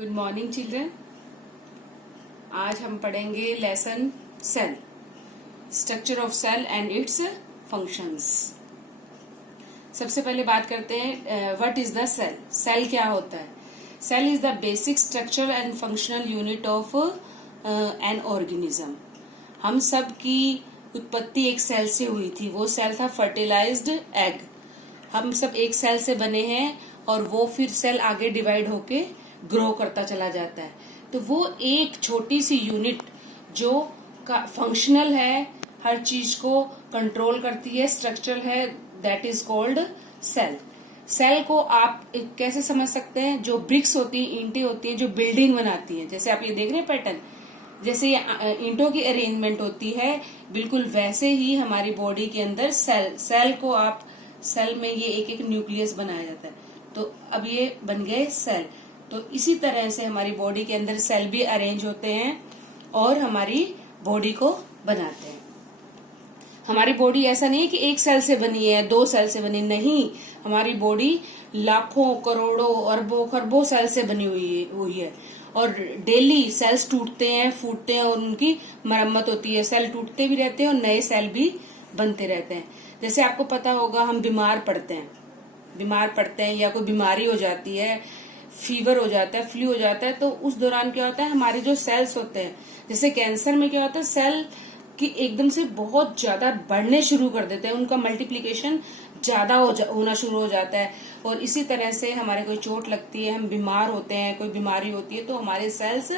Good morning children. आज हम पढ़ेंगे lesson cell, structure of cell and its functions. सबसे पहले बात करते हैं what is the cell. Cell क्या होता है? Cell is the basic structure and functional unit of an organism. हम सब की उत्पत्ति एक सेल से हुई थी। वो सेल था फर्टिलाइज्ड एग। हम सब एक सेल से बने हैं और वो फिर सेल आगे डिवाइड होके ग्रो करता चला जाता है। तो वो एक छोटी सी यूनिट जो का फंक्शनल है, हर चीज को कंट्रोल करती है, स्ट्रक्चरल है, that is called cell. Cell को आप कैसे समझ सकते हैं? जो ब्रिक्स होती हैं, ईंटें होती हैं, जो बिल्डिंग बनाती हैं, जैसे आप ये देख रहे हैं पैटर्न, जैसे ये ईंटों की अरेंजमेंट होती है, बिल्कुल वैसे ही हमारी बॉडी के अंदर सेल को आप सेल में ये एक एक न्यूक्लियस बनाया जाता है। तो अब ये बन गए सेल। तो इसी तरह से हमारी बॉडी के अंदर सेल भी अरेंज होते हैं और हमारी बॉडी को बनाते हैं। हमारी बॉडी ऐसा नहीं है कि एक सेल से बनी है, दो सेल से बनी, नहीं। हमारी बॉडी लाखों, करोड़ों, अरबों, खरबों सेल से बनी हुई है और डेली सेल्स टूटते हैं, फूटते हैं और उनकी मरम्मत होती है। सेल टूटते भी रहते हैं और नए सेल भी बनते रहते हैं। जैसे आपको पता होगा, हम बीमार पड़ते हैं या कोई बीमारी हो जाती है, फीवर हो जाता है, फ्लू हो जाता है, तो उस दौरान क्या होता है, हमारे जो सेल्स होते हैं, जैसे कैंसर में क्या होता है, सेल की एकदम से बहुत ज्यादा बढ़ने शुरू कर देते हैं, उनका मल्टीप्लिकेशन ज्यादा होना शुरू हो जाता है। और इसी तरह से हमारे कोई चोट लगती है, हम बीमार होते हैं, कोई बीमारी होती है, तो हमारे सेल्स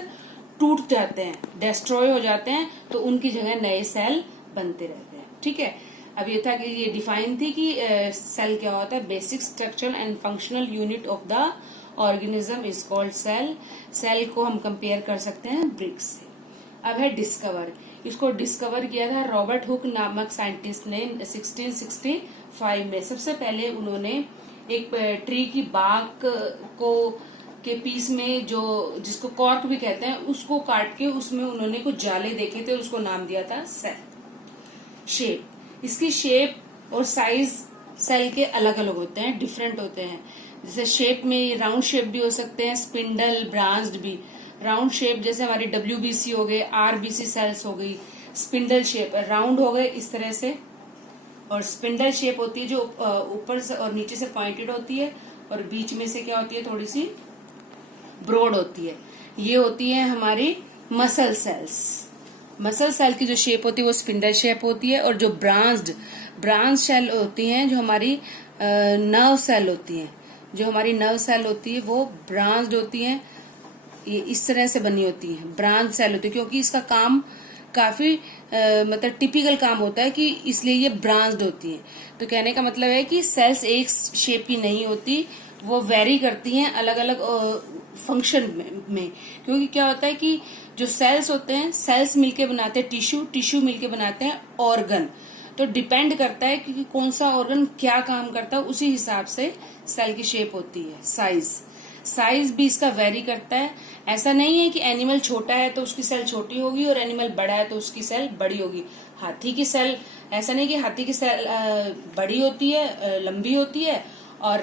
टूट जाते हैं, डिस्ट्रॉय हो जाते हैं, तो उनकी जगह नए सेल बनते रहते हैं। ठीक है। अब ये था कि ये डिफाइन थी कि सेल क्या होता है। Basic structural and functional unit of the organism is called cell. Cell को हम कंपेयर कर सकते हैं ब्रिक्स से। अब है डिस्कवर। इसको डिस्कवर किया था रॉबर्ट हुक नामक साइंटिस्ट ने 1665 में। सबसे पहले उन्होंने एक ट्री की बाक को के पीस में, जो जिसको कॉर्क भी कहते हैं, उसको काट के उसमें उन्होंने कुछ जाले देखे थे, उसको नाम दिया था सेल। शेप, इसकी शेप और साइज सेल के अलग अलग होते हैं, डिफरेंट होते हैं। जैसे शेप में राउंड शेप भी हो सकते हैं, स्पिंडल, ब्रांच्ड भी। राउंड शेप जैसे हमारी WBC हो गए, RBC सेल्स हो गई। स्पिंडल शेप राउंड हो गए इस तरह से, और स्पिंडल शेप होती है जो ऊपर से और नीचे से पॉइंटेड होती है और बीच में से क्या होती है, थोड़ी सी ब्रॉड होती है। ये होती है हमारी मसल सेल्स। मसल सेल की जो शेप होती है वो स्पिंडल शेप होती है। और जो ब्रांच सेल होती हैं, जो हमारी नर्व सेल होती हैं, वो ब्रांच्ड होती हैं। ये इस तरह से बनी होती है, ब्रांच सेल होती है, क्योंकि इसका काम काफी मतलब टिपिकल काम होता है, कि इसलिए ये ब्रांच्ड होती है। तो कहने का मतलब है कि सेल्स एक शेप की नहीं होती, वो वेरी करती हैं अलग अलग फंक्शन में। क्योंकि क्या होता है कि जो सेल्स होते हैं, सेल्स मिलके बनाते हैं टिश्यू मिलके बनाते हैं ऑर्गन। तो डिपेंड करता है कि कौन सा ऑर्गन क्या काम करता है, उसी हिसाब से सेल की शेप होती है। साइज भी इसका वेरी करता है। ऐसा नहीं है कि एनिमल छोटा है तो उसकी सेल छोटी होगी और एनिमल बड़ा है तो उसकी सेल बड़ी होगी। हाथी की सेल, ऐसा नहीं कि हाथी की सेल बड़ी होती है, लंबी होती है, और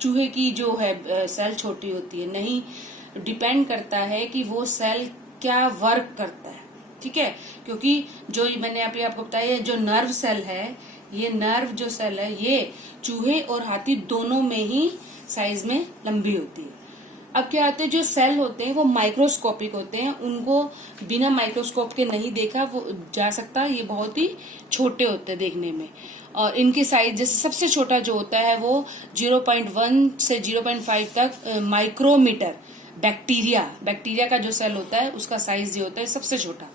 चूहे की जो है सेल छोटी होती है। नहीं, डिपेंड करता है कि वो सेल क्या वर्क करता है। ठीक है। क्योंकि जो मैंने आपको बताया, जो नर्व सेल है, ये नर्व जो सेल है, ये चूहे और हाथी दोनों में ही साइज में लंबी होती है। अब क्या होते हैं, जो सेल होते हैं वो माइक्रोस्कोपिक होते हैं, उनको बिना माइक्रोस्कोप के नहीं देखा वो जा सकता। ये बहुत ही छोटे होते हैं देखने में, और इनकी साइज जैसे सबसे छोटा जो होता है वो 0.1 से 0.5 तक माइक्रोमीटर। बैक्टीरिया का जो सेल होता है उसका साइज ये होता है सबसे छोटा।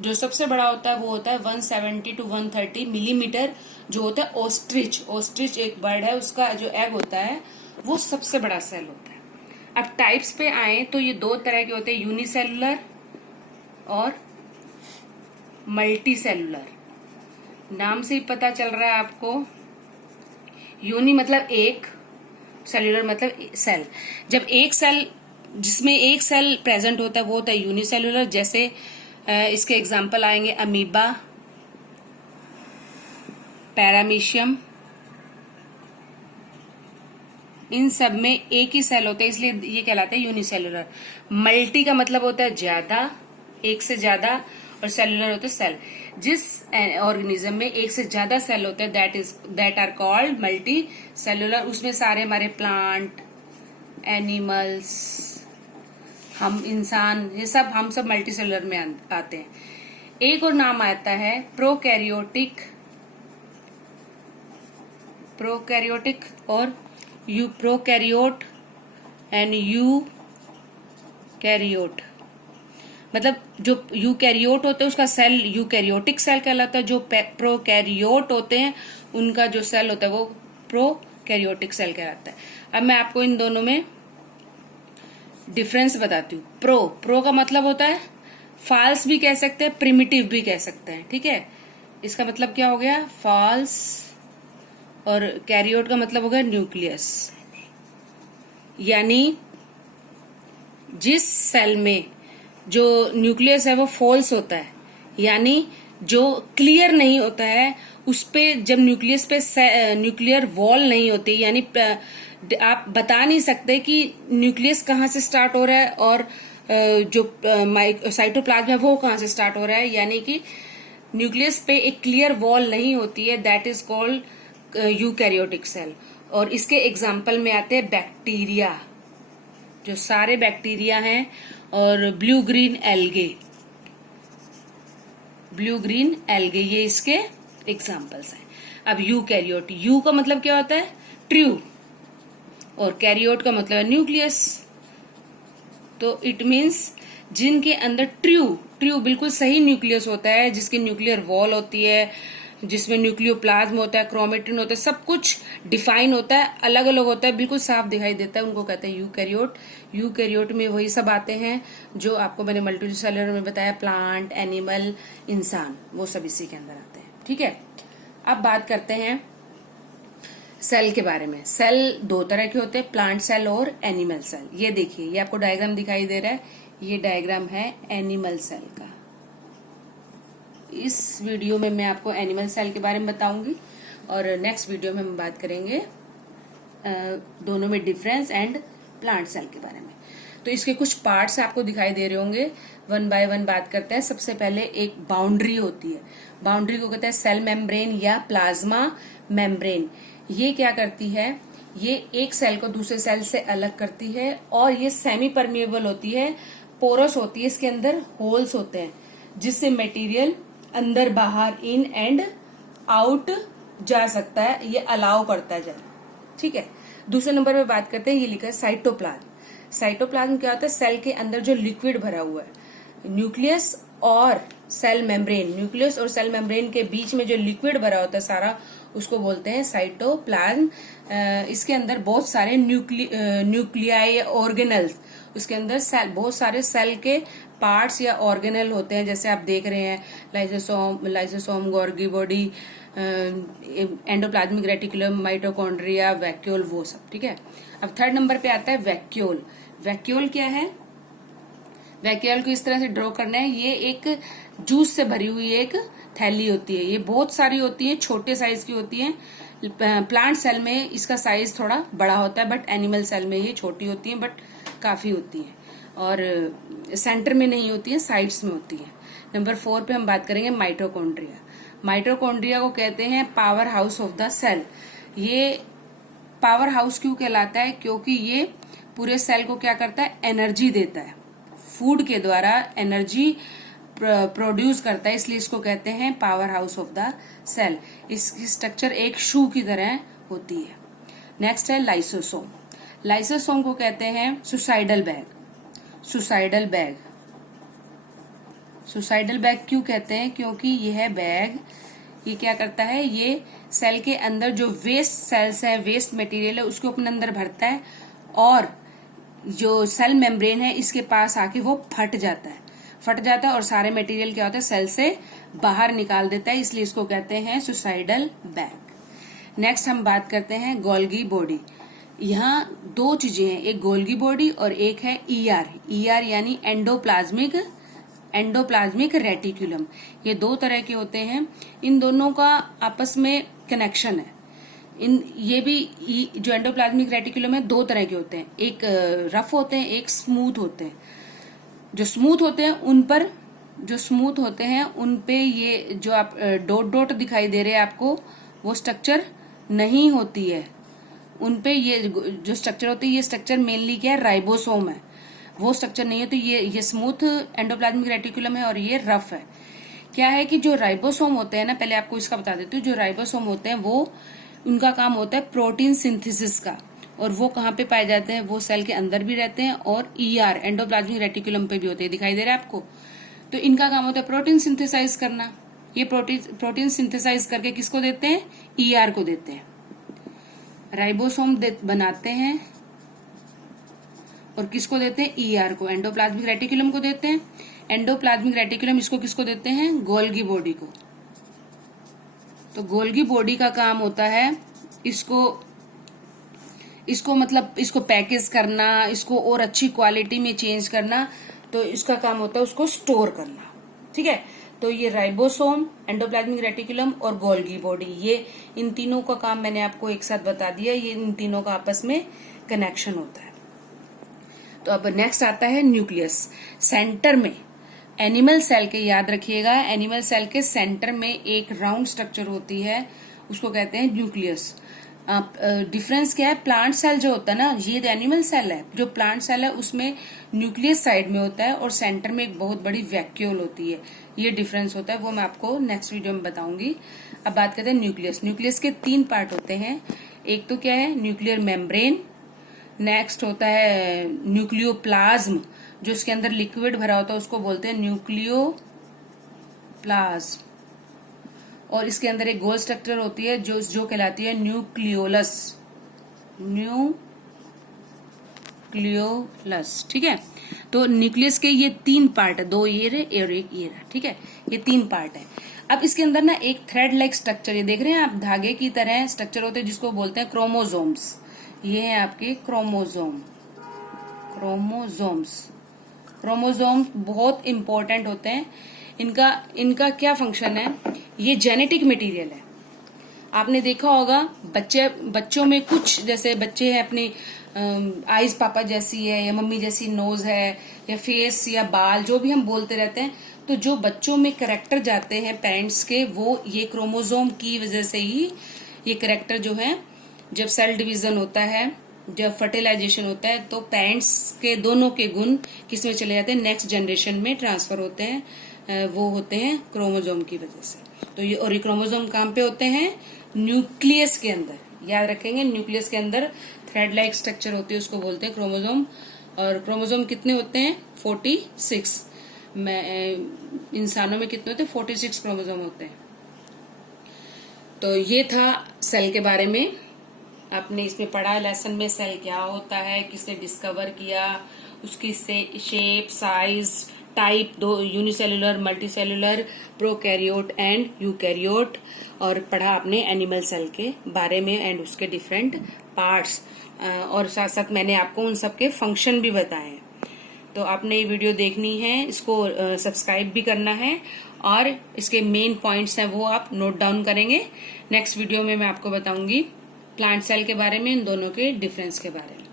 जो सबसे बड़ा होता है वो होता है 170 to 130 मिलीमीटर, जो होता है ऑस्ट्रिच एक बर्ड है, उसका जो एग होता है वो सबसे बड़ा सेल होता है। अब टाइप्स पे आए तो ये दो तरह के होते हैं, यूनिसेलुलर और मल्टीसेलुलर। नाम से ही पता चल रहा है आपको, यूनि मतलब एक, सेलुलर मतलब सेल। जब एक सेल, जिसमें एक सेल प्रेजेंट होता है वो होता है यूनिसेलुलर। जैसे इसके एग्जांपल आएंगे अमीबा, पैरामीशियम, इन सब में एक ही सेल होते हैं, इसलिए ये कहलाता है यूनिसेलुलर। मल्टी का मतलब होता है ज्यादा, एक से ज्यादा, और सेलुलर होता है सेल। जिस ऑर्गेनिज्म में एक से ज्यादा सेल होते हैं that are called multicellular. उसमें सारे हमारे प्लांट, एनिमल्स, हम इंसान, ये सब हम सब मल्टी सेलुलर में आते हैं। एक और नाम आता है प्रोकैरियोटिक और प्रोकैरियोट एंड यूकैरियोट। मतलब जो यूकैरियोट होते हैं उसका सेल यूकैरियोटिक सेल कहलाता है, जो प्रोकैरियोट होते हैं उनका जो सेल होता है वो प्रोकैरियोटिक सेल कहलाता है। अब मैं आपको इन दोनों में डिफरेंस बताती हूँ। प्रो का मतलब होता है फाल्स भी कह सकते हैं, प्रिमिटिव भी कह सकते हैं, ठीक है। इसका मतलब क्या हो गया, फाल्स, और कैरियोट का मतलब हो गया न्यूक्लियस। यानी जिस सेल में जो न्यूक्लियस है वो फॉल्स होता है, यानी जो क्लियर नहीं होता है, उस पे जब न्यूक्लियस पे न्यूक्लियर वॉल नहीं होती, यानी आप बता नहीं सकते कि न्यूक्लियस कहाँ से स्टार्ट हो रहा है और जो साइटोप्लाज्म है वो कहाँ से स्टार्ट हो रहा है, यानी कि न्यूक्लियस पे एक क्लियर वॉल नहीं होती है, that is called eukaryotic cell. और इसके एग्जाम्पल में आते हैं बैक्टीरिया, जो सारे बैक्टीरिया हैं, और ब्लू ग्रीन एल्गे, ये इसके एग्जाम्पल्स हैं। अब यूकैरियोट, यू का मतलब क्या होता है, ट्रू, और कैरियोट का मतलब है न्यूक्लियस। तो इट मीन्स जिनके अंदर ट्रू बिल्कुल सही न्यूक्लियस होता है, जिसकी न्यूक्लियर वॉल होती है, जिसमें न्यूक्लियोप्लाज्म होता है, क्रोमेटिन होता है, सब कुछ डिफाइन होता है, अलग अलग होता है, बिल्कुल साफ दिखाई देता है, उनको कहते हैं यूकैरियोट। यूकैरियोट में वही सब आते हैं जो आपको मैंने मल्टीसेलुलर में बताया, प्लांट, एनिमल, इंसान, वो सब इसी के अंदर आते हैं, ठीक है। अब बात करते हैं सेल के बारे में। सेल दो तरह के होते हैं, प्लांट सेल और एनिमल सेल। ये देखिए, ये आपको डायग्राम दिखाई दे रहा है, ये डायग्राम है एनिमल सेल का। इस वीडियो में मैं आपको एनिमल सेल के बारे में बताऊंगी, और नेक्स्ट वीडियो में हम बात करेंगे दोनों में डिफरेंस एंड प्लांट सेल के बारे में। तो इसके कुछ पार्ट्स आपको दिखाई दे रहे होंगे, वन बाय वन बात करते हैं। सबसे पहले एक बाउंड्री होती है, बाउंड्री को कहते हैं सेल मेम्ब्रेन या प्लाज्मा मेम्ब्रेन। ये क्या करती है, ये एक सेल को दूसरे सेल से अलग करती है, और ये सेमी परमिएबल होती है, पोरस होती है, इसके अंदर होल्स होते हैं जिससे मटेरियल अंदर बाहर, इन एंड आउट जा सकता है, ये अलाउ करता है, ठीक है। दूसरे नंबर पे बात करते हैं, ये लिखा है साइटोप्लाज्म। साइटोप्लाज्म क्या होता है, सेल के अंदर जो लिक्विड भरा हुआ है। न्यूक्लियस और सेल मेम्ब्रेन, न्यूक्लियस और सेल मेम्ब्रेन के बीच में जो लिक्विड भरा होता है सारा, उसको बोलते हैं साइटोप्लाज्म। इसके अंदर बहुत सारे न्यूक्लियाई ऑर्गेनल्स, उसके अंदर सेल, बहुत सारे सेल के पार्ट्स या ऑर्गेनल होते हैं, जैसे आप देख रहे हैं lysosome, Golgi body, endoplasmic reticulum, mitochondria, vacuole, वो सब, ठीक है। अब थर्ड नंबर पे आता है वैक्यूल। वैक्यूल क्या है, वैक्यूल को इस तरह से ड्रॉ करना है। ये एक जूस से भरी हुई एक थैली होती है, ये बहुत सारी होती है, छोटे साइज की होती है। प्लांट सेल में इसका साइज थोड़ा बड़ा होता है, बट एनिमल सेल में ये छोटी होती है, बट काफी होती है, और सेंटर में नहीं होती है, साइड्स में होती है। नंबर 4 पे हम बात करेंगे माइटोकॉन्ड्रिया। माइटोकॉन्ड्रिया को कहते हैं powerhouse of the cell. ये पावर हाउस क्यों कहलाता है, क्योंकि ये पूरे सेल को क्या करता है, एनर्जी देता है, फूड के द्वारा एनर्जी प्रोड्यूस करता है, इसलिए इसको कहते हैं powerhouse of the cell. इसकी स्ट्रक्चर एक शू की तरह होती है। नेक्स्ट है लाइसोसोम। लाइसोसोम को कहते हैं suicidal bag. Suicidal bag, suicidal bag क्यों कहते हैं, क्योंकि यह बैग, ये क्या करता है, ये सेल के अंदर जो वेस्ट सेल्स है, वेस्ट मटेरियल है, उसको अपने अंदर भरता है, और जो सेल मेम्ब्रेन है इसके पास आके वो फट जाता है, और सारे मटेरियल क्या होता है, सेल से बाहर निकाल देता है, इसलिए इसको कहते हैं सुसाइडल बैग। नेक्स्ट हम बात करते हैं गोल्गी बॉडी। यहाँ दो चीजें हैं, एक गोल्गी बॉडी और एक है ईआर यानी एंडोप्लाज्मिक रेटिकुलम। ये दो तरह के होते हैं, इन दोनों का आपस में कनेक्शन है। ये भी जो एंडोप्लाज्मिक रेटिकुलम है दो तरह के होते हैं, एक रफ होते हैं, एक स्मूथ होते हैं। जो स्मूथ होते हैं उन पे ये जो आप डॉट डॉट दिखाई दे रहे हैं आपको, वो स्ट्रक्चर नहीं होती है। उन पे ये जो स्ट्रक्चर होती है, ये स्ट्रक्चर मेनली क्या है, राइबोसोम है, वो स्ट्रक्चर नहीं होती। ये स्मूथ एंडोप्लाज्मिक रेटिकुलम है और ये रफ है। क्या है कि जो राइबोसोम होते हैं ना, पहले आपको इसका बता देती हूँ। जो राइबोसोम होते हैं वो, उनका काम होता है प्रोटीन सिंथेसिस का, और वो कहाँ पे पाए जाते हैं, वो सेल के अंदर भी रहते हैं और ईआर एंडोप्लाज्मिक रेटिकुलम पे भी होते हैं, दिखाई दे रहा है आपको। तो इनका काम होता है प्रोटीन सिंथेसाइज करना। ये प्रोटीन सिंथेसाइज करके किसको देते हैं, ईआर को देते हैं। राइबोसोम बनाते हैं और किसको देते हैं, ईआर को, एंडोप्लाज्मिक रेटिकुलम को देते हैं। एंडोप्लाज्मिक रेटिकुलम इसको किसको देते हैं, गोल्गी बॉडी को। तो गोल्गी बॉडी का काम होता है इसको मतलब इसको पैकेज करना, इसको और अच्छी क्वालिटी में चेंज करना। तो इसका काम होता है उसको स्टोर करना, ठीक है। तो ये राइबोसोम, एंडोप्लाज्मिक रेटिकुलम और गोल्गी बॉडी, ये इन तीनों का काम मैंने आपको एक साथ बता दिया। ये इन तीनों का आपस में कनेक्शन होता है। तो अब नेक्स्ट आता है न्यूक्लियस। सेंटर में एनिमल सेल के, याद रखिएगा, एनिमल सेल के सेंटर में एक राउंड स्ट्रक्चर होती है, उसको कहते हैं न्यूक्लियस। डिफरेंस क्या है, प्लांट सेल जो होता है ना, ये तो एनिमल सेल है। जो प्लांट सेल है उसमें न्यूक्लियस साइड में होता है और सेंटर में एक बहुत बड़ी वैक्यूल होती है। ये डिफरेंस होता है, वो मैं आपको नेक्स्ट वीडियो में बताऊंगी। अब बात करते हैं न्यूक्लियस। न्यूक्लियस के 3 पार्ट होते हैं। एक तो क्या है, न्यूक्लियर मेम्ब्रेन। नेक्स्ट होता है न्यूक्लियोप्लाज्म, जो इसके अंदर लिक्विड भरा होता है उसको बोलते हैं न्यूक्लियोप्लाज्म। और इसके अंदर एक गोल स्ट्रक्चर होती है जो कहलाती है न्यूक्लियोलस। ठीक है। तो न्यूक्लियस के ये 3 पार्ट है, 2 ये रहे और एक ये रहा, ठीक है। ये 3 पार्ट है। अब इसके अंदर ना एक थ्रेड लाइक स्ट्रक्चर, ये देख रहे हैं आप, धागे की तरह स्ट्रक्चर होते हैं जिसको बोलते हैं क्रोमोसोम्स। ये है आपके क्रोमोसोम्स बहुत इंपॉर्टेंट होते हैं। इनका क्या फंक्शन है, ये जेनेटिक मटेरियल है। आपने देखा होगा बच्चों में कुछ, जैसे बच्चे हैं अपनी आईज पापा जैसी है या मम्मी जैसी नोज है या फेस या बाल, जो भी हम बोलते रहते हैं। तो जो बच्चों में कैरेक्टर जाते हैं पेरेंट्स के, वो ये क्रोमोसोम की वजह से ही ये कैरेक्टर जो है, जब सेल डिवीजन होता है, जब फर्टिलाइजेशन होता है, तो पेरेंट्स के दोनों के गुण किसमें चले जाते हैं, नेक्स्ट जनरेशन में ट्रांसफर होते हैं। वो होते हैं क्रोमोसोम की वजह से। तो ये, और ये क्रोमोसोम कहाँ पे होते हैं, न्यूक्लियस के अंदर। याद रखेंगे, न्यूक्लियस के अंदर थ्रेड लाइक स्ट्रक्चर होती है, उसको बोलते हैं क्रोमोसोम। और क्रोमोसोम कितने होते हैं, 46। इंसानों में कितने होते हैं, 46 क्रोमोसोम होते हैं। तो ये था सेल के बारे में। आपने इसमें पढ़ा लेसन में सेल क्या होता है, किसने डिस्कवर किया, उसकी shape, size, type, 2 unicellular, multicellular, prokaryote and eukaryote. और पढ़ा आपने एनिमल सेल के बारे में एंड उसके डिफरेंट पार्ट्स। और साथ साथ मैंने आपको उन सब के फंक्शन भी बताए। तो आपने ये वीडियो देखनी है, इसको सब्सक्राइब भी करना है और इसके मेन पॉइंट्स हैं वो आप नोट डाउन करेंगे। नेक्स्ट वीडियो में मैं आपको बताऊंगी प्लांट सेल के बारे में, इन दोनों के डिफरेंस के बारे में।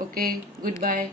Okay, good bye.